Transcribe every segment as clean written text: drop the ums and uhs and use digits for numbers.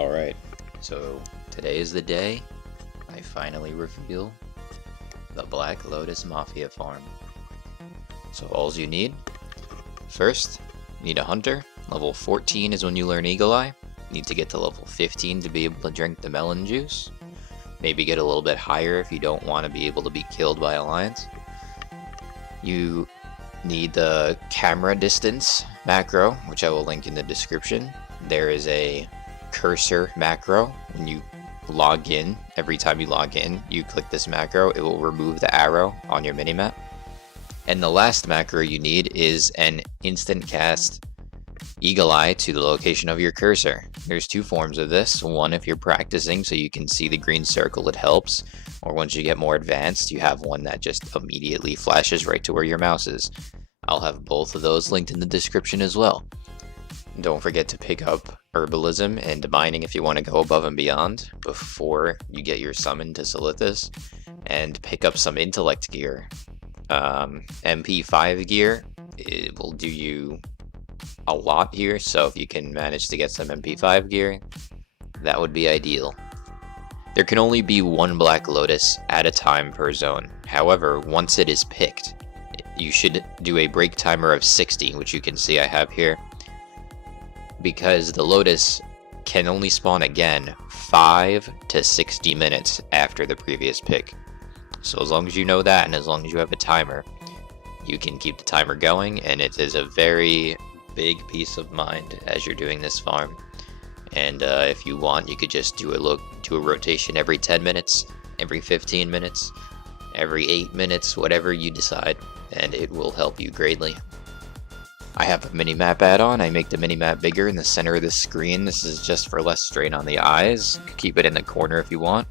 Alright, so today is the day I finally reveal the Black Lotus Mafia farm. So all you need, first, you need a hunter. Level 14 is when you learn Eagle Eye. You need to get to level 15 to be able to drink the melon juice. Maybe get a little bit higher if you don't want to be able to be killed by Alliance. You need the camera distance macro, which I will link in the description. There is a cursor macro. When you log in, every time you log in, you click this macro, it will remove the arrow on your minimap. And the last macro you need is an instant cast Eagle Eye to the location of your cursor. There's two forms of this. One, if you're practicing so you can see the green circle, it helps. Or once you get more advanced, you have one that just immediately flashes right to where your mouse is. I'll have both of those linked in the description as well. Don't forget to pick up herbalism and mining if you want to go above and beyond before you get your summon to Silithus, and pick up some intellect gear. MP5 gear, it will do you a lot here, so if you can manage to get some MP5 gear, that would be ideal. There can only be one Black Lotus at a time per zone. However, once it is picked, you should do a break timer of 60, which you can see I have here, because the Lotus can only spawn again 5 to 60 minutes after the previous pick. So as long as you know that, and as long as you have a timer, you can keep the timer going, and it is a very big peace of mind as you're doing this farm. And if you want, you could just do a rotation every 10 minutes, every 15 minutes, every 8 minutes, whatever you decide, and it will help you greatly. I have a Minimap add-on. I make the Minimap bigger in the center of the screen. This is just for less strain on the eyes. You can keep it in the corner if you want.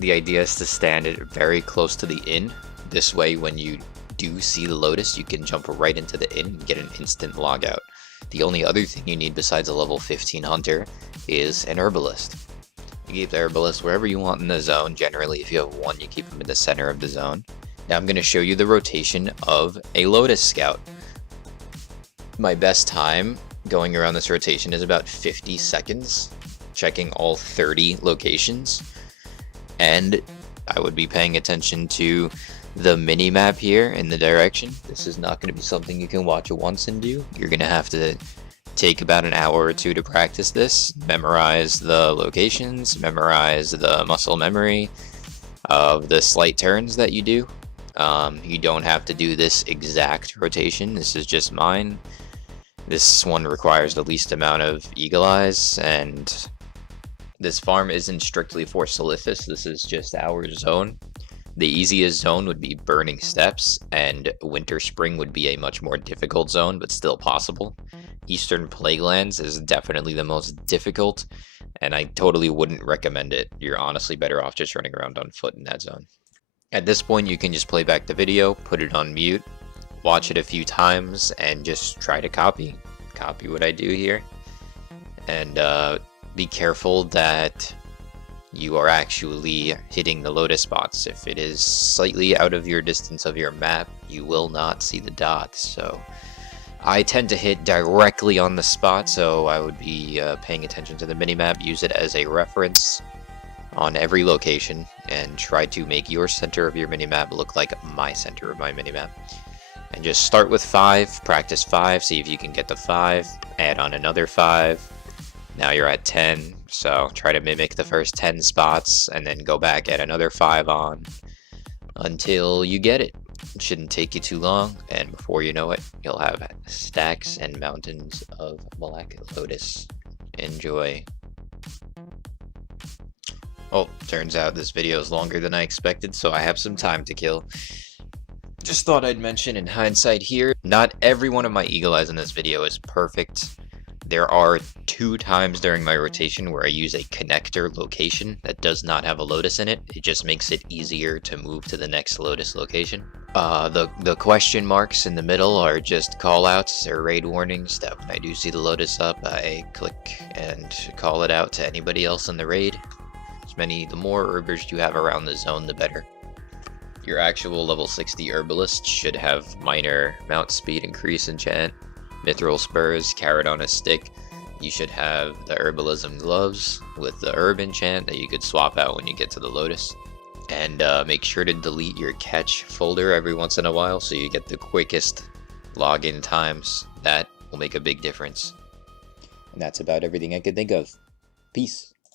The idea is to stand it very close to the inn. This way, when you do see the Lotus, you can jump right into the inn and get an instant logout. The only other thing you need besides a level 15 hunter is an herbalist. You keep the herbalist wherever you want in the zone. Generally, if you have one, you keep them in the center of the zone. Now I'm going to show you the rotation of a Lotus Scout. My best time going around this rotation is about 50 seconds, checking all 30 locations. And I would be paying attention to the mini-map here in the direction. This is not going to be something you can watch once and do. You're going to have to take about an hour or two to practice this, memorize the locations, memorize the muscle memory of the slight turns that you do. You don't have to do this exact rotation. This is just mine. This one requires the least amount of Eagle Eyes, and this farm isn't strictly for Silithus. This is just our zone. The easiest zone would be Burning Steppes, and Winter Spring would be a much more difficult zone, but still possible. Eastern Plaguelands is definitely the most difficult, and I totally wouldn't recommend it. You're honestly better off just running around on foot in that zone. At this point, you can just play back the video, put it on mute, watch it a few times, and just try to copy what I do here. And be careful that you are actually hitting the Lotus spots. If it is slightly out of your distance of your map, you will not see the dots. So I tend to hit directly on the spot, so I would be paying attention to the minimap. Use it as a reference on every location, and try to make your center of your minimap look like my center of my minimap. And just start with 5, practice 5, see if you can get to 5, add on another 5. Now you're at 10, so try to mimic the first 10 spots, and then go back, add another 5 on, until you get it. It shouldn't take you too long, and before you know it, you'll have stacks and mountains of Black Lotus. Enjoy. Oh, turns out this video is longer than I expected, so I have some time to kill. Just thought I'd mention in hindsight here, not every one of my Eagle Eyes in this video is perfect. There are 2 times during my rotation where I use a connector location that does not have a Lotus in it. It just makes it easier to move to the next Lotus location. The question marks in the middle are just callouts or raid warnings that when I do see the Lotus up, I click and call it out to anybody else in the raid. The more herbers you have around the zone, the better. Your actual level 60 herbalist should have minor mount speed increase enchant, mithril spurs, carrot on a stick, you should have the herbalism gloves with the herb enchant that you could swap out when you get to the lotus. And make sure to delete your catch folder every once in a while so you get the quickest login times. That will make a big difference. And that's about everything I could think of. Peace.